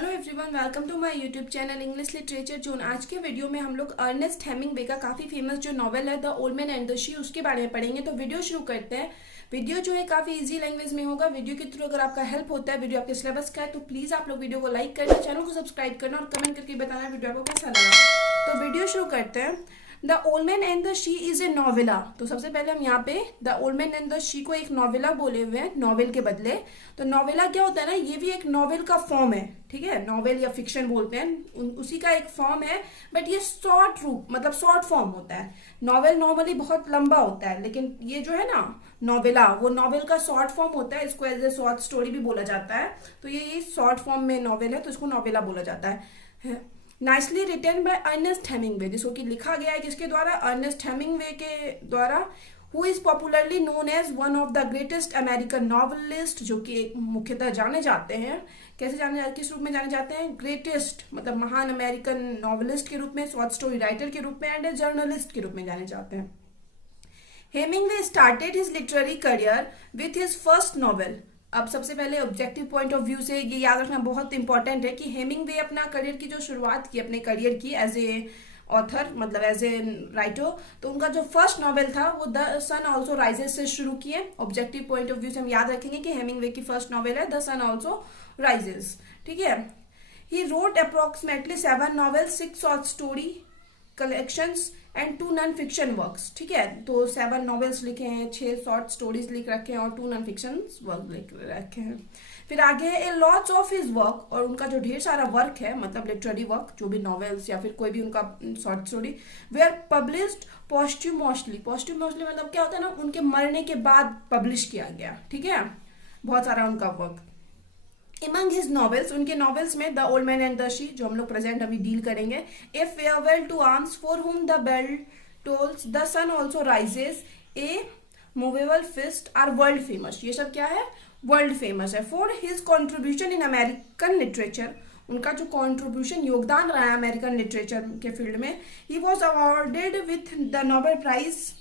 Hello everyone, welcome to my YouTube channel English literature zone. आज के video में हम लोग अर्नेस्ट हेमिंग्वे का काफ़ी फेमस जो नॉवेल है the old man and the she, उसके बारे में पढ़ेंगे। तो वीडियो शुरू करते हैं। वीडियो जो है काफ़ी इजी लैंग्वेज में होगा। वीडियो के थ्रू अगर आपका हेल्प होता है, वीडियो आपके सिलेबस का है, तो प्लीज़ आप लोग वीडियो को लाइक करना, चैनल को सब्सक्राइब करना और कमेंट करके बताना वीडियो आपको कैसा लगा। तो वीडियो शुरू करते हैं। The old man and the sea is a novella. तो सबसे पहले हम यहाँ पे the old man and the she को एक नॉवेला बोले हुए हैं, नॉवेल के बदले। तो नॉवेला क्या होता है ना, ये भी एक नॉवेल का फॉर्म है, ठीक है। नॉवेल या फिक्शन बोलते हैं, उसी का एक फॉर्म है, बट ये शॉर्ट रूप मतलब शॉर्ट फॉर्म होता है। नॉवेल नॉर्मली बहुत लंबा होता है, लेकिन ये जो है ना नॉवेला, वो नॉवेल का शॉर्ट फॉर्म होता है। इसको एज ए शॉर्ट स्टोरी भी बोला जाता है। तो ये शॉर्ट फॉर्म में नॉवेल है, तो इसको नॉवेला बोला जाता है। Nicely written by Ernest Hemingway, जिसको कि लिखा गया है किसके द्वारा, अर्नेस्ट हेमिंग्वे के द्वारा, who is popularly known as one of the greatest American novelist, जो कि मुख्यतः जाने जाते हैं, कैसे जाने जाते, किस रूप में जाने जाते हैं, ग्रेटेस्ट मतलब महान अमेरिकन नॉवेलिस्ट के रूप में, शॉर्ट स्टोरी राइटर के रूप में एंड ए जर्नलिस्ट के रूप में जाने जाते हैं। Hemingway started his literary career with his first novel. अब सबसे पहले ऑब्जेक्टिव पॉइंट ऑफ व्यू से ये याद रखना बहुत इंपॉर्टेंट है कि हेमिंग्वे अपना करियर की जो शुरुआत की, अपने करियर की एज ए ऑथर मतलब एज ए राइटर, तो उनका जो फर्स्ट नॉवेल था वो द सन ऑल्सो राइजेस से शुरू किए। ऑब्जेक्टिव पॉइंट ऑफ व्यू से हम याद रखेंगे कि हेमिंग्वे की फर्स्ट नॉवेल है द सन ऑल्सो राइजेस, ठीक है। He wrote approximately 7 novels, 6 short story collections and 2 non fiction works, ठीक है। तो 7 नॉवेल्स लिखे हैं, 6 शॉर्ट स्टोरीज लिख रखे हैं और 2 नॉन फिक्शन वर्क लिख रखे हैं। फिर आगे है ए लॉट्स ऑफ हिज वर्क, और उनका जो ढेर सारा वर्क है मतलब लिटरेरी वर्क, जो भी नॉवेल्स या फिर कोई भी उनका short story, were published posthumously. Posthumously मतलब क्या होता है ना, उनके मरने के बाद पब्लिश किया गया, ठीक है, बहुत सारा उनका वर्क। Among his novels, उनके novels में the old man and the sea, जो हम लोग प्रेजेंट अभी डील करेंगे, a farewell to arms, for whom the bell tolls, the sun also rises, a movable feast are world famous. ये सब क्या है, वर्ल्ड फेमस है। For his contribution in American literature, उनका जो कॉन्ट्रीब्यूशन योगदान रहा है अमेरिकन लिटरेचर के फील्ड में, he was awarded with the Nobel prize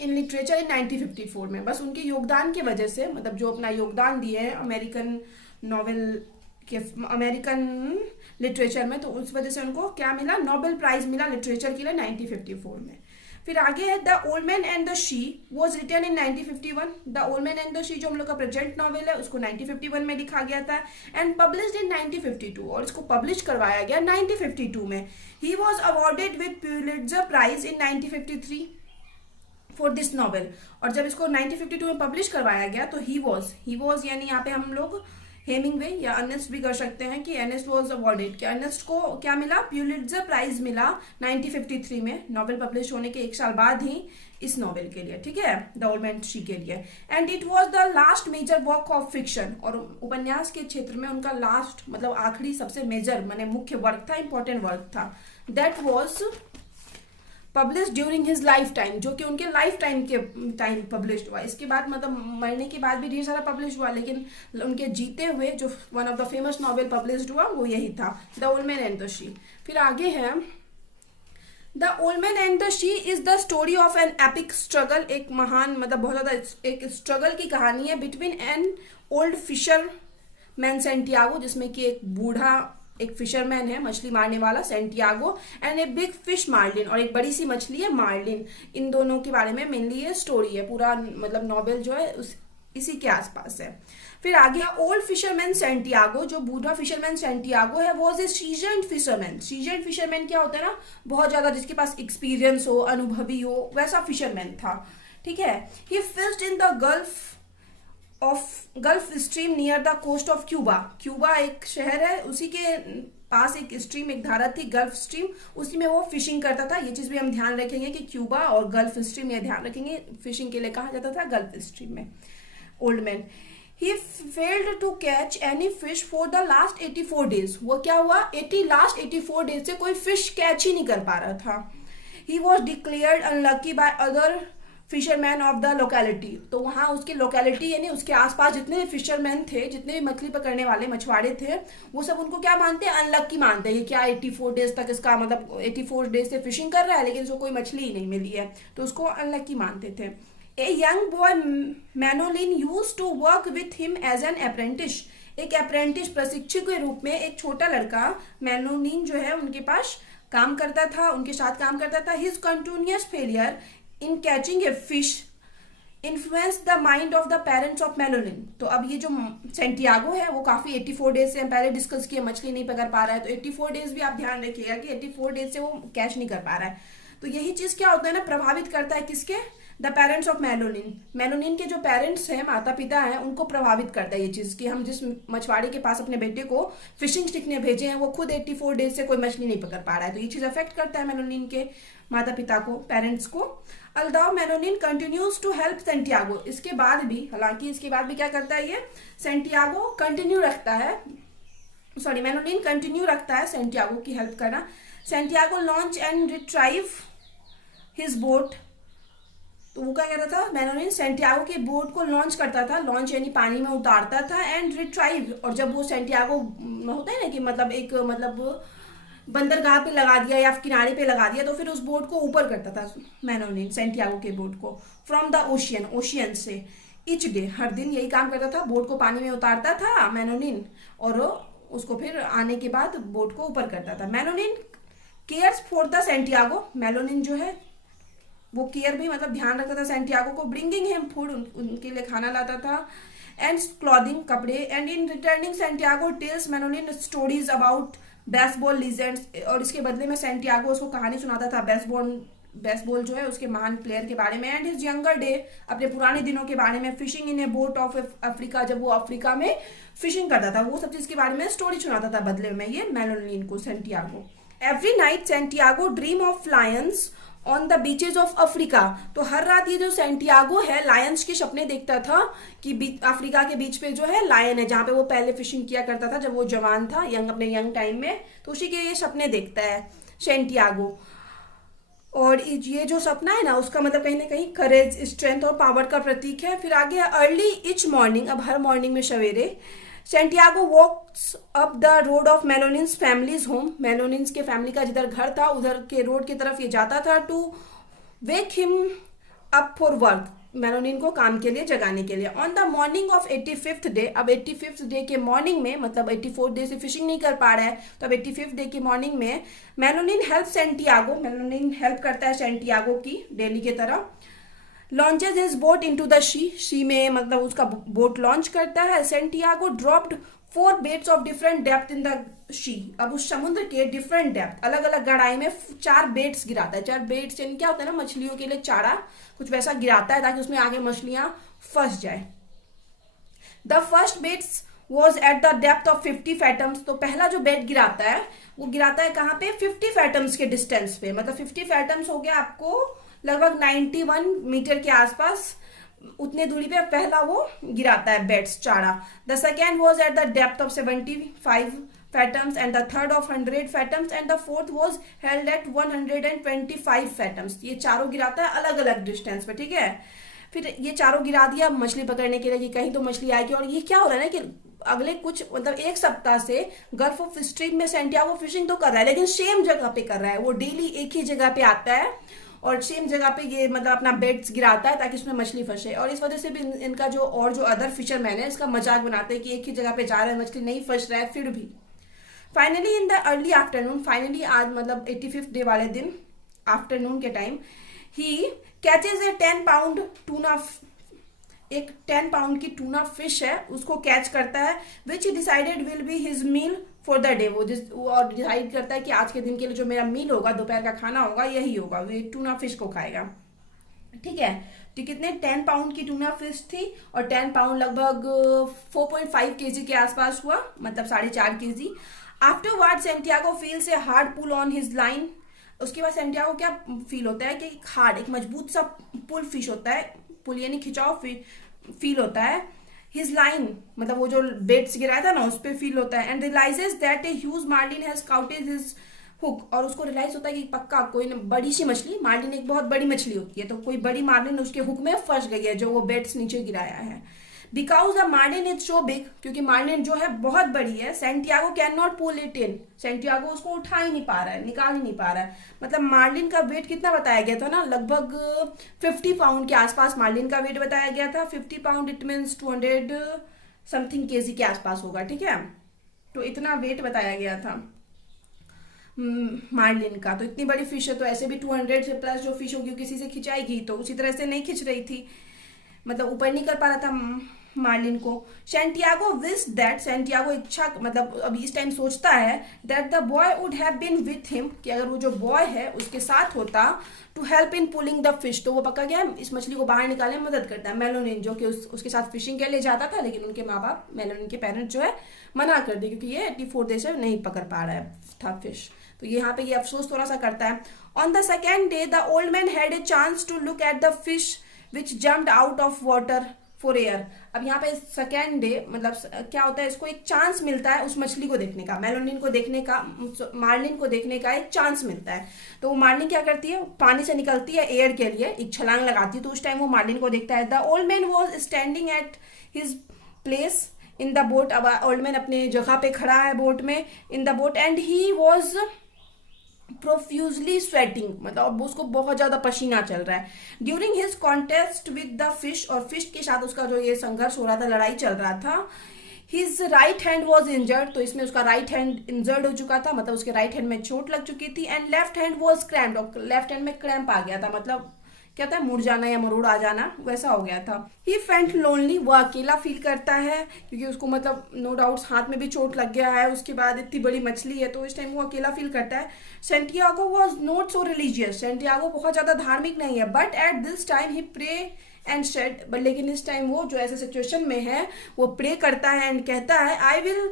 in literature in 1954 में। बस उनके योगदान की वजह से, मतलब जो अपना योगदान दिए हैं अमेरिकन नॉवेल के, अमेरिकन लिटरेचर में, तो उस वजह से उनको क्या मिला, नोबेल प्राइज मिला लिटरेचर के लिए 1954 में। फिर आगे है the old man and the sea was written in 1951। The old man and the sea जो हम लोग का प्रेजेंट नॉवेल है, उसको 1951 में लिखा गया था एंड पब्लिश्ड इन 1952, और इसको पब्लिश करवाया गया 1952 में। He was awarded with Pulitzer prize in 1953 for this novel. और जब इसको 1952 में पब्लिश करवाया गया तो ही वॉज यानी यहाँ पे हम लोग हेमिंग्वे या अर्नेस्ट भी कर सकते हैं कि अर्नेस्ट वॉज अवॉर्डेड, कि अर्नेस्ट को क्या मिला, पुलित्जर प्राइज मिला 1953 में, नॉवेल पब्लिश होने के 1 साल बाद ही इस नॉवेल के लिए, ठीक है, द ओल्ड मैन शी के लिए। And it was the last major work of fiction, और उपन्यास के क्षेत्र में उनका लास्ट मतलब आखिरी सबसे मेजर माने मुख्य वर्क था, इंपॉर्टेंट वर्क था। That was publish during his life time, जो कि उनके लाइफ टाइम के टाइम पब्लिश हुआ। इसके बाद मतलब मरने के बाद भी ढेर सारा पब्लिश हुआ, लेकिन उनके जीते हुए जो one of the famous novel publish हुआ वो यही था, the old man and the she. फिर आगे है the old man and the sea is the story of an epic struggle, एक महान मतलब बहुत ज्यादा एक स्ट्रगल की कहानी है between an old fisher man Santiago, जिसमें कि एक बूढ़ा एक फिशरमैन है, मछली मारने वाला Santiago, and a big fish marlin, और एक बड़ी सी मछली है मार्लिन। इन दोनों के बारे में मेनली ये स्टोरी है, पूरा मतलब नॉवेल जो है इसी के आसपास है। फिर आगे ओल्ड फिशरमैन सेंटियागो, जो बूढ़ा फिशरमैन सेंटियागो है, was a seasoned fisherman. Seasoned fisherman क्या होता है ना, बहुत ज्यादा जिसके पास एक्सपीरियंस हो, अनुभवी हो, वैसा फिशरमैन था, ठीक है। He fished in the Gulf Stream near the coast of Cuba. Cuba एक शहर है, उसी के पास एक स्ट्रीम, एक धारा थी गल्फ स्ट्रीम, उसी में वो फिशिंग करता था। ये चीज भी हम ध्यान रखेंगे कि क्यूबा और गल्फ स्ट्रीम, ये ध्यान रखेंगे, फिशिंग के लिए कहा जाता था गल्फ स्ट्रीम में। Old man he failed to catch any fish for the last 84 days. वो क्या हुआ, लास्ट 84 डेज से कोई फिश कैच ही नहीं कर पा रहा था। He was declared unlucky by other fisherman of the locality. तो वहाँ उसकी लोकेलिटी यानी उसके आसपास जितने फिशरमैन थे, जितने भी मछली पकड़ने वाले मछुआरे थे, वो सब उनको क्या मानते हैं, अनलकी मानते हैं। क्या 84 डेज तक इसका मतलब 84 डेज से फिशिंग कर रहा है लेकिन उसको कोई मछली ही नहीं मिली है, तो उसको अनलकी मानते थे। A young boy Manolin used to work with him as an apprentice. एक अप्रेंटिस प्रशिक्षु के रूप में एक छोटा लड़का मेलोनिन जो है उनके पास काम करता था, उनके साथ काम करता था। His continuous failure in catching a fish influence the mind of the parents of melanin. तो अब ये जो सेंटियागो है वो काफी 84 डेज से हम पहले डिस्कस किए मछली नहीं पकड़ पा रहा है, तो 84 डेज भी आप ध्यान रखिएगा कि 84 डेज से वो कैच नहीं कर पा रहा है। तो यही चीज क्या होता है ना, प्रभावित करता है किसके, the parents of melanin. Melanin के जो पेरेंट्स हैं, माता पिता हैं, उनको प्रभावित करता है ये चीज कि हम जिस मछुआरे के पास अपने बेटे को फिशिंग सीखने भेजे हैं वो खुद 84 डेज से कोई मछली नहीं पकड़ पा रहा है। तो ये चीज अफेक्ट करता है मेलोनिन के माता पिता को, पेरेंट्स को। Although Manolin continues to help Santiago. इसके बाद भी, हालांकि इसके बाद भी क्या करता है ये, सेंटियागो कंटिन्यू रखता है, सॉरी मेलोनिन कंटिन्यू रखता है सेंटियागो की हेल्प करना। Santiago launch and retrieve his boat. तो वो क्या करता था, मेलोनिन सेंटियागो के बोट को लॉन्च करता था, लॉन्च यानी पानी में उतारता था, एंड रिट्राइव, और जब वो सेंटियागो होता है ना कि मतलब एक मतलब बंदरगाह पे लगा दिया या किनारे पे लगा दिया, तो फिर उस बोट को ऊपर करता था मेलोनिन, सेंटियागो के बोट को, फ्रॉम द ओशियन, ओशियन से, ईच डे, हर दिन यही काम करता था, बोट को पानी में उतारता था मेलोनिन, और उसको फिर आने के बाद बोट को ऊपर करता था। Melanin cares for the Santiago. Melanin जो है वो केयर भी मतलब ध्यान रखता था सेंटियागो को, ब्रिंगिंग हिम फूड, उनके लिए खाना लाता था, एंड क्लॉथिंग, कपड़े, and in returning Santiago tells Manolin stories about baseball legends. और इसके बदले में सेंटियागो उसको कहानी सुनाता था बेसबॉल जो है उसके महान प्लेयर के बारे में, एंड हिज यंगर डे, अपने पुराने दिनों के बारे में, fishing in A boat of Africa, जब वो अफ्रीका में फिशिंग करता था, वो सब चीज के बारे में स्टोरी सुनाता था बदले में ये मेलोनिन को, Santiago. Every night Santiago dream of Lions on the beaches of Africa. तो हर रात ये जो सेंटियागो है लायंस के सपने देखता था कि अफ्रीका के बीच पे जो है लायन है, जहां पे वो पहले फिशिंग किया करता था जब वो जवान था, अपने यंग टाइम में, तो उसी के ये सपने देखता है सेंटियागो। और ये जो सपना है ना उसका मतलब कहीं ना कहीं करेज, स्ट्रेंथ और पावर का प्रतीक है। फिर आगे अर्ली इच मॉर्निंग, अब हर मॉर्निंग में सवेरे Santiago walks up the road of Manolin's family's home. Manolin's के फैमिली का जिधर घर था उधर के रोड की तरफ ये जाता था, to wake him up for work, Manolin को काम के लिए जगाने के लिए। On the morning of 85th day, अब 85th डे के मॉर्निंग में, मतलब 84 डे से फिशिंग नहीं कर पा रहा है, तो अब 85th डे की मॉर्निंग में Manolin help Santiago, Manolin help करता है सेंटियागो की डेली की तरह। Launches his boat into the sea में मतलब उसका बोट लॉन्च करता है। Santiago dropped 4 baits of different depth in the sea. अब उस समुद्र के डिफरेंट डेप्थ, अलग अलग गहराई में 4 बेट्स गिराता है। 4 बेट्स यानी क्या होता है ना, मछलियों के लिए चारा कुछ वैसा गिराता है ताकि उसमें आगे मछलियां फंस जाए। The first baits was at the depth of 50 fathoms. तो पहला जो बेट गिराता है वो गिराता है कहाँ पे, 50 फैटम्स के डिस्टेंस पे, मतलब 50 फैटम्स हो गया आपको लगभग 91 मीटर के आसपास, उतने दूरी पे पहला वो गिराता है बेट्स, चारा। The second was at the depth of 75 fathoms and the third of 100 fathoms and the fourth was held at 125 fathoms. ये चारों गिराता है अलग अलग डिस्टेंस पे, ठीक है। फिर ये चारों गिरा दिया मछली पकड़ने के लिए कि कहीं तो मछली आएगी। और ये क्या हो रहा है ना कि अगले कुछ मतलब एक सप्ताह से गल्फ ऑफ स्ट्रीम में सेंटियागो फिशिंग तो कर रहा है, लेकिन सेम जगह पे कर रहा है, वो डेली एक ही जगह पे आता है और सेम जगह पे ये मतलब अपना बेट्स गिराता है ताकि उसमें मछली फंसे। और इस वजह से भी इनका जो और जो अदर फिशरमैन है इसका मजाक बनाते हैं कि एक ही जगह पे जा रहा है, मछली नहीं फंस रहा है फिर भी। Finally in the early afternoon, finally आज मतलब 85th डे वाले दिन आफ्टरनून के टाइम, ही कैचेज ए 10 पाउंड टूना, एक 10 पाउंड की टूना फिश है उसको कैच करता है, which he decided will be his meal for the day. वो और डिसाइड करता है कि आज के दिन के लिए जो मेरा मील होगा, दोपहर का खाना होगा, यही होगा, वो टूना फिश को खाएगा, ठीक है। तो कितने 10 पाउंड की टूना फिश थी और 10 पाउंड लगभग 4.5 केजी के आसपास हुआ, मतलब 4.5 KG. Afterward Santiago feels a hard pull on his line. उसके बाद सेंटियागो क्या फील होता है कि हार्ड, एक मजबूत सा पुल फिश होता है, पुल यानी खिंचाव फील होता है। हिज लाइन मतलब वो जो बेट्स गिराया था ना उस पर फील होता है। And realises that a huge marlin has caught his hook. और उसको रियलाइज होता है कि पक्का कोई बड़ी सी मछली, मार्लिन एक बहुत बड़ी मछली होती है, तो कोई बड़ी मार्लिन उसके हुक में फंस गई है जो वो बेट्स नीचे गिराया है। Because the marlin is so big, क्योंकि मार्लिन जो है बहुत बड़ी है, Santiago can not pull it in. Santiago उसको उठा ही नहीं पा रहा है, निकाल ही नहीं पा रहा है। मतलब मार्लिन का वेट कितना बताया गया था ना, लगभग 50 पाउंड के आसपास मार्लिन का वेट बताया गया था। 50 pound it means something KG के आसपास होगा, ठीक है। तो इतना वेट बताया गया था मार्लिन का। तो इतनी बड़ी फिश है तो ऐसे भी 200 से प्लस जो फिश होगी किसी से खिंचाएगी, तो उसी तरह से नहीं खिंच रही थी, मतलब ऊपर नहीं कर पा रहा था मार्लिन को। सैंटियागो विश दैट, सैंटियागो इच्छा मतलब अभी इस टाइम सोचता है that the boy would have been with him, कि अगर वो जो बॉय है उसके साथ होता, to help in pulling the fish, तो वो पक्का क्या है इस मछली को बाहर निकालने में मदद करता है। मेलोनिन जो कि उसके साथ फिशिंग के लिए जाता था, लेकिन उनके माँ बाप मेलोनिन के पेरेंट्स जो है मना कर दिए, क्योंकि ये 84 डेज से नहीं पकड़ पा रहा है था फिश। तो यहाँ पे ये अफसोस थोड़ा सा करता है। On the second day the old man had a chance to look at the fish which jumped out of water for air. अब यहाँ पे सेकेंड डे मतलब क्या होता है, इसको एक चांस मिलता है उस मछली को देखने का, मेलोनिन को देखने का, मार्लिन को देखने का एक चांस मिलता है। तो वो मार्लिन क्या करती है, पानी से निकलती है एयर के लिए, एक छलांग लगाती है, तो उस टाइम वो मार्लिन को देखता है। The old man was standing at his place in the boat, अब ओल्ड मैन अपने जगह पे खड़ा है बोट में, in the boat, and he was profusely sweating, मतलब उसको बहुत ज्यादा पसीना चल रहा है। During his contest with the fish, और फिश के साथ उसका जो ये संघर्ष हो रहा था, लड़ाई चल रहा था। His right hand was injured, तो इसमें उसका राइट हैंड इंजर्ड हो चुका था, मतलब उसके राइट हैंड में चोट लग चुकी थी। And left hand was cramped, और लेफ्ट हैंड में क्रैम्प आ गया था, मतलब क्या था, मुड़ जाना या मरोड़ आ जाना, वैसा हो गया था। ही फेल्ट लोनली, वो अकेला फील करता है, क्योंकि उसको मतलब नो डाउट हाथ में भी चोट लग गया है, उसके बाद इतनी बड़ी मछली है, तो इस टाइम वो अकेला फील करता है। Santiago was not so religious, Santiago बहुत ज्यादा धार्मिक नहीं है, but at this time he pray and shed, but लेकिन इस टाइम वो जो ऐसे सिचुएशन में है वो प्रे करता है एंड कहता है आई विल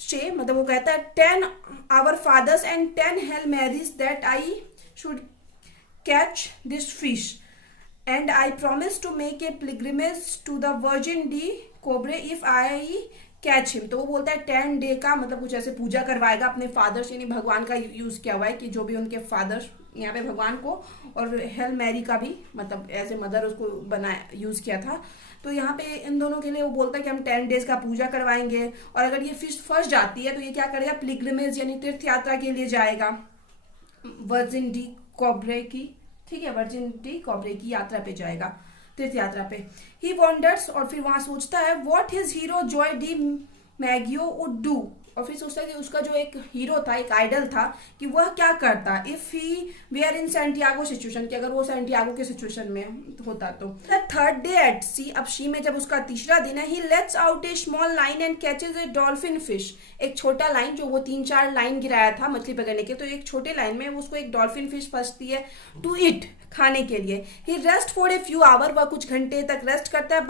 से, मतलब वो कहता है 10 our fathers and 10 hail Marys that I should catch this fish and I promise to make a pilgrimage to the Virgin de Cobre if I catch him। तो वो बोलता है 10 डे का मतलब कुछ ऐसे पूजा करवाएगा अपने फादर्स, यानी भगवान का यूज किया हुआ है कि जो भी उनके फादर्स यहाँ पे भगवान को, और हेल मैरी का भी मतलब एज ए मदर उसको बनाया यूज किया था। तो यहाँ पे इन दोनों के लिए वो बोलता है कि हम 10 डेज का पूजा करवाएंगे, और अगर ये फिश फंस जाती है तो ये क्या करेगा, पिलग्रिमेज यानी तीर्थ यात्रा के लिए जाएगा वर्जिन डी कॉब्रे की, ठीक है, वर्जिन डी कॉब्रे की यात्रा पे जाएगा, तीर्थ यात्रा पे। ही वॉन्डर्स, और फिर वहां सोचता है what his hero Joe DiMaggio would do, और फिर सोचता है कि उसका जो एक हीरो था, एक आइडल था, कि वह क्या करता if he were in Santiago situation, कि अगर वो सैंटियागो के सिचुएशन में होता तो। The third day at sea, अब सी में जब उसका तीसरा दिन है, he lets out a small line and catches a dolphin fish, एक छोटा लाइन, जो वो 3-4 लाइन गिराया था मछली पकड़ने के, तो एक छोटे लाइन में उसको एक डॉल्फिन फिश फंसती है टू इट, खाने के लिए। He rest for a few hour, वह कुछ घंटे तक रेस्ट करता है,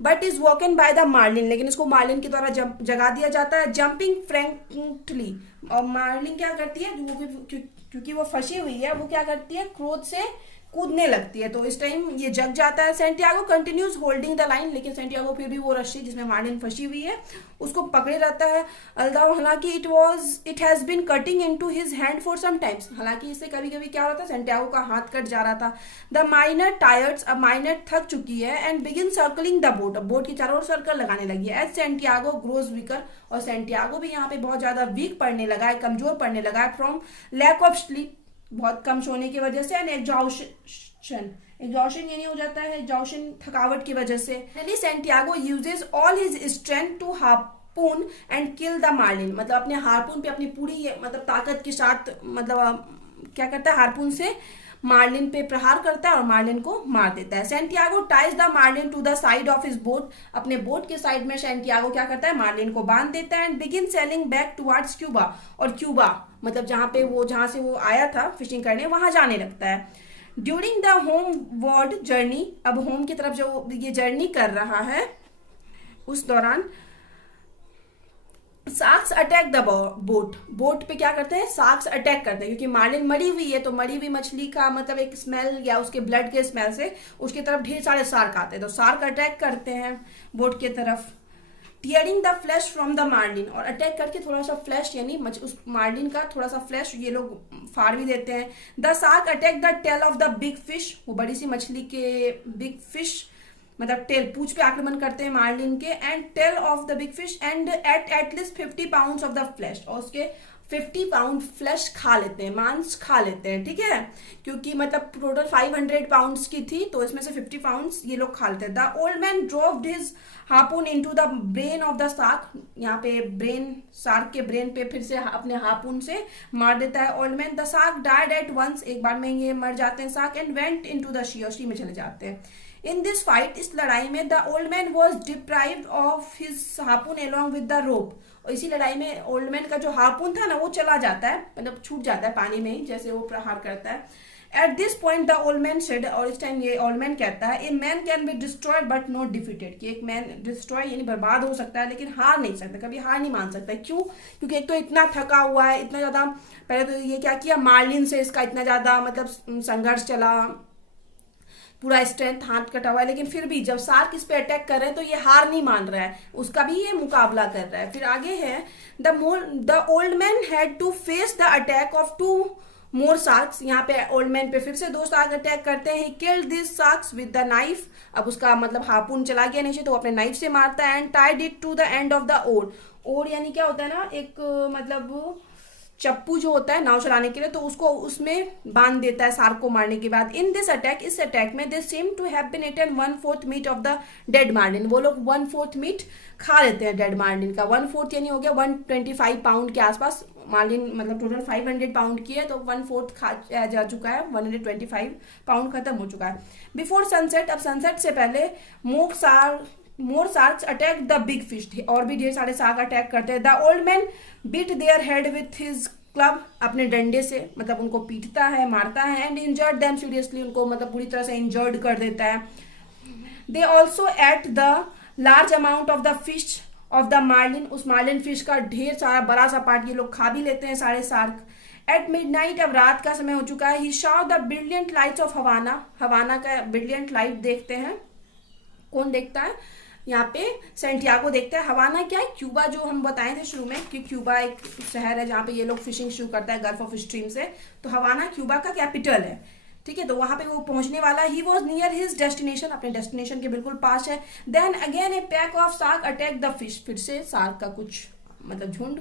but is woken by the marlin, लेकिन इसको मार्लिन के द्वारा जगा दिया जाता है। जंपिंग फ्रैंकली, और मार्लिन क्या करती है, क्योंकि वो फंसी हुई है, वो क्या करती है, क्रोध से कूदने लगती है, तो इस टाइम ये जग जाता है। Santiago continues holding the line, लेकिन सैंटियागो फिर भी वो रस्सी जिसमें मार्लिन फंसी हुई है उसको पकड़े रहता है। अल्दाओ हालांकि it has been cutting into his hand for some times, हालांकि इससे कभी कभी क्या होता है, सैंटियागो का हाथ कट जा रहा था। द माइनर टायर्ड्स, अब माइनर थक चुकी है, and begin circling the boat, अब बोट के चारों ओर सर्कल लगाने लगी है। एज सैंटियागो ग्रोज वीकर, और सैंटियागो भी यहाँ पे बहुत ज्यादा वीक पड़ने लगा है, कमजोर पड़ने लगा है, फ्रॉम लैक ऑफ स्लीप, बहुत कम सोने की वजह से, एंड एग्जॉशन यानी हो जाता है एग्जॉशन, थकावट की वजह से। Santiago uses all his strength to harpoon and kill the marlin, मतलब अपने हार्पून पे अपनी पूरी मतलब ताकत के साथ मतलब क्या करता है, हार्पून से मार्लिन पे प्रहार करता है और मार्लिन को मार देता है। Santiago ties the marlin to the side of his boat, अपने बोट के साइड में सैंटियागो क्या करता है, मार्लिन को बांध देता है। And begin sailing back towards Cuba, और क्यूबा मतलब जहां से वो आया था फिशिंग करने, वहां जाने लगता है। During the home word journey, अब होम की तरफ जो ये जर्नी कर रहा है उस दौरान शार्क्स अटैक द बोट पे क्या करते हैं, शार्क्स अटैक करते हैं, क्योंकि मार्लिन मरी हुई है, तो मरी हुई मछली का मतलब एक स्मेल या उसके ब्लड के स्मेल से उसकी तरफ ढेर सारे शार्क आते हैं, तो शार्क अटैक करते हैं बोट के तरफ। Tearing the flesh from the marlin, और अटैक करके थोड़ा सा फ्लैश यानी उस मार्लिन का थोड़ा सा फ्लैश ये लोग फाड़ भी देते हैं। The shark attack the tail of the big fish, वो बड़ी सी मछली के बिग फिश मतलब टेल पूंछ पे आक्रमण करते हैं मार्लिन के, and tail of the big fish and at least 50 pounds of the flesh, और उसके 50 पाउंड फ्लैश खा लेते हैं, मांस खा लेते हैं, ठीक है, क्योंकि मतलब टोटल 500 पाउंड्स की थी तो इसमें से 50 पाउंड्स ये लोग खा लेते हैं। The old man drove his harpoon into the brain of the shark, यहाँ पे ब्रेन, शार्क के ब्रेन पे फिर से अपने हार्पून से मार देता है old man. The shark died at once, एक बार में ये मर जाते हैं shark, and went into the sea, और सी में चले जाते हैं। इन दिस फाइट, इस लड़ाई में the old man was deprived of his harpoon along with the rope, और इसी लड़ाई में ओल्ड मैन का जो हार्पून था ना वो चला जाता है, मतलब छूट जाता है पानी में ही जैसे वो प्रहार करता है। At this point the old man said, और इस टाइम ये ओल्ड मैन कहता है, a man can be destroyed but not defeated, कि एक मैन डिस्ट्रॉय यानी बर्बाद हो सकता है लेकिन हार नहीं सकता, कभी हार नहीं मान सकता। क्यों? क्योंकि एक तो इतना थका हुआ है, इतना ज्यादा, पहले तो ये क्या किया, मार्लिन से इसका इतना ज्यादा मतलब संघर्ष चला, पूरा स्ट्रेंथ हाथ कटा हुआ है, लेकिन फिर भी जब शार्क इस पे अटैक कर रहे हैं तो ये हार नहीं मान रहा है, उसका भी ये मुकाबला कर रहा है। फिर आगे है, the old man had to face the attack of 2 more sharks, यहाँ पे ओल्ड मैन पे फिर से 2 शार्क अटैक करते हैं। He killed this sharks with the knife, अब उसका मतलब हार्पून चला गया नीचे तो वो अपने नाइफ से मारता है। And tied it to the end of the oar, oar यानी क्या होता है ना, एक मतलब चप्पू जो होता है नाव चलाने के लिए, तो उसको उसमें बांध देता है शार्क को मारने के बाद। इन दिस अटैक, इस अटैक में they seem to have been eaten 1/4 meat of the dead marlin, वो लोग 1/4 मीट खा लेते हैं डेड मार्लिन का। 1/4 यानी हो गया 125 पाउंड के आसपास, मार्लिन मतलब टोटल 500 पाउंड की है तो 1/4 खा जा चुका है, 125 पाउंड खत्म हो चुका है। बिफोर सनसेट, अब सनसेट से पहले more sharks attack the big fish, और भी ढेर सारे शार्क अटैक करते हैं। The old man beat their head with his club, अपने डंडे से मतलब उनको पीटता है, मारता है। एंड इंजर्ड देम सीरियसली, उनको मतलब पूरी तरह से इंजर्ड कर देता है। They also ate the large amount of the fish of the marlin, उस मार्लिन फिश का ढेर सारा बड़ा सा पार्ट ये लोग खा भी लेते हैं सारे शार्क। एट मिडनाइट, अब रात का समय हो चुका है। He saw the brilliant lights of Havana, Havana का ब्रिलियंट लाइट देखते हैं। कौन देखता है? यहाँ पे सेंटियागो देखता है। हवाना क्या है? क्यूबा, जो हम बताए थे शुरू में कि क्यूबा एक शहर है जहाँ पे ये लोग फिशिंग शुरू करता है गल्फ ऑफ स्ट्रीम से, तो हवाना क्यूबा का कैपिटल है, ठीक है। तो वहां पे वो पहुंचने वाला। He was near his destination, अपने डेस्टिनेशन के बिल्कुल पास है। Then again a pack of shark attack the fish, फिर से शार्क का कुछ मतलब झुंड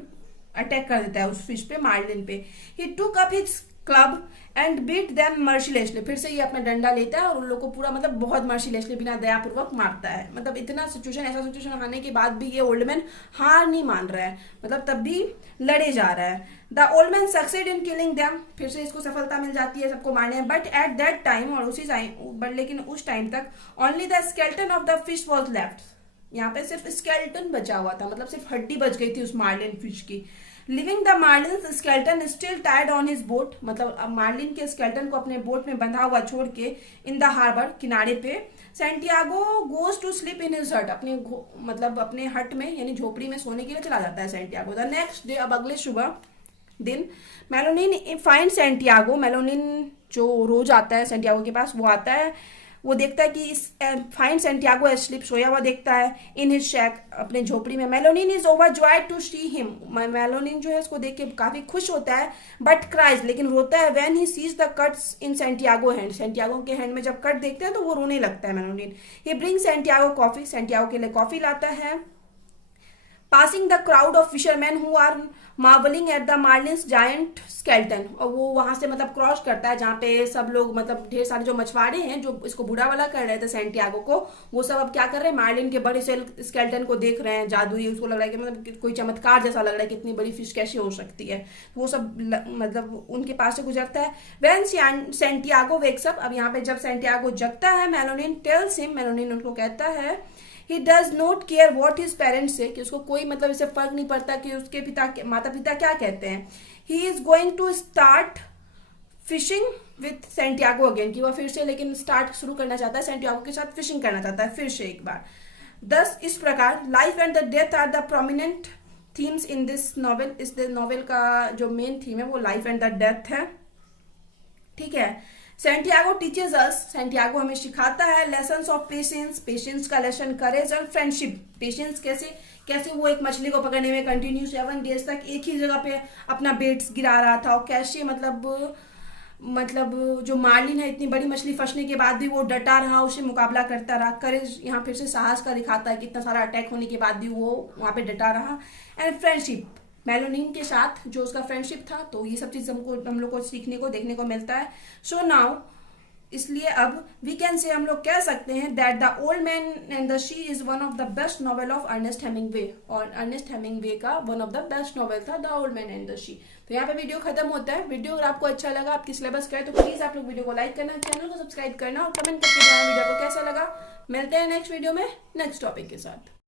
अटैक कर देता है उस फिश पे, मार्लिन पे। He took up his club and beat them mercilessly, फिर से ये अपना डंडा लेता है और उन लोगों को पूरा मतलब बहुत मर्शिलेसली, बिना दयापूर्वक मारता है। मतलब इतना सिचुएशन, ऐसा सिचुएशन आने के बाद भी ये ओल्ड मैन हार नहीं मान रहा है, मतलब तब भी लड़े जा रहा है। The old man succeed in killing them, फिर से इसको सफलता मिल जाती है सबको मारने में। बट एट दैट टाइम, और उसी टाइम, लेकिन उस टाइम तक only the skeleton of the fish was left, यहाँ पे सिर्फ स्केलेटन बचा हुआ था, मतलब सिर्फ हड्डी बच गई थी उस मार्लिन फिश की। Leaving the marlin skeleton still tied on his boat, मतलब अब मार्लिन के स्केलेटन को अपने बोट में बंधा हुआ छोड़ के इन द हार्बर, किनारे पे। Santiago goes to sleep in his hut, अपने मतलब अपने हट में यानी झोपड़ी में सोने के लिए चला जाता है सेंटियागो। द नेक्स्ट डे, अब अगले सुबह दिन, मेलोनिन फाइंड सेंटियागो, मेलोनिन जो रोज आता है सेंटियागो के पास, वो आता है, वो देखता है कि फाइंड सेंटियागो एस्लीप, सोया हुआ देखता है इन हिज शैक, अपने झोपड़ी में। Manolin is overjoyed to see him, Manolin जो है इसको देख के काफी खुश होता है, बट क्राइज, लेकिन रोता है। When he sees the cuts in Santiago hand, Santiago के हैंड में जब कट देखते हैं तो वो रोने लगता है Manolin. He bring Santiago coffee, Santiago के लिए कॉफी लाता है। Passing the crowd of fisherman who are marvelling at the marlin's giant skeleton, और वो वहां से मतलब क्रॉस करता है जहाँ पे सब लोग मतलब ढेर सारे जो मछुआरे हैं जो इसको बुरा वाला कर रहे थे सेंटियागो को, वो सब अब क्या कर रहे हैं, मार्लिन के बड़े से स्केलेटन को देख रहे हैं, जादुई, उसको लग रहा है कि मतलब कोई चमत्कार जैसा लग रहा है कि इतनी बड़ी फिश कैसे हो सकती है, वो सब मतलब उनके पास से गुजरता है। व्हेन सेंटियागो वेक्स अप, अब यहाँ पे जब सेंटियागो जगता है, मेलोनिन टेल्स हिम, मेलोनिन उनको कहता है, he does not care what his parents से, कि उसको कोई मतलब इसे फर्क नहीं पड़ता कि उसके माता पिता क्या कहते हैं। He is going to start fishing with Santiago again, कि वह फिर से लेकिन स्टार्ट शुरू करना चाहता है, सेंटियागो के साथ फिशिंग करना चाहता है फिर से एक बार। दस इस प्रकार life and the death are the prominent themes in this novel, इस नॉवेल का जो मेन थीम है वो लाइफ एंड द डेथ है, ठीक है। सेंटियागो टीचेज अस, सेंटियागो हमें सिखाता है लेसन्स ऑफ पेशेंस, पेशेंस का लेसन, करेज और फ्रेंडशिप, पेशेंस कैसे वो एक मछली को पकड़ने में कंटिन्यू 7 डेज तक एक ही जगह पे अपना बेट्स गिरा रहा था, और कैसे मतलब जो मार्लिन है इतनी बड़ी मछली फंसने के बाद भी वो डटा रहा, उसे मुकाबला करता रहा। करेज यहाँ फिर से साहस का दिखाता है कि इतना सारा अटैक होने के बाद भी वो वहाँ पे डटा रहा। एंड फ्रेंडशिप, मेलोनिन के साथ जो उसका फ्रेंडशिप था, तो ये सब चीज हम लोग को सीखने को देखने को मिलता है। सो नाउ इसलिए अब वी कैन से हम लोग कह सकते हैं that the old man and the sea is one of the best novel of Ernest Hemingway, और अर्नेस्ट हेमिंगवे का one of the best novel था the old man and the sea. तो यहाँ पे वीडियो खत्म होता है। वीडियो अगर आपको अच्छा लगा, आपकी सिलेबस का है, तो प्लीज आप लोग वीडियो को लाइक करना, चैनल को सब्सक्राइब करना और कमेंट करके बताना वीडियो को कैसा लगा। मिलते हैं नेक्स्ट वीडियो में नेक्स्ट टॉपिक के साथ।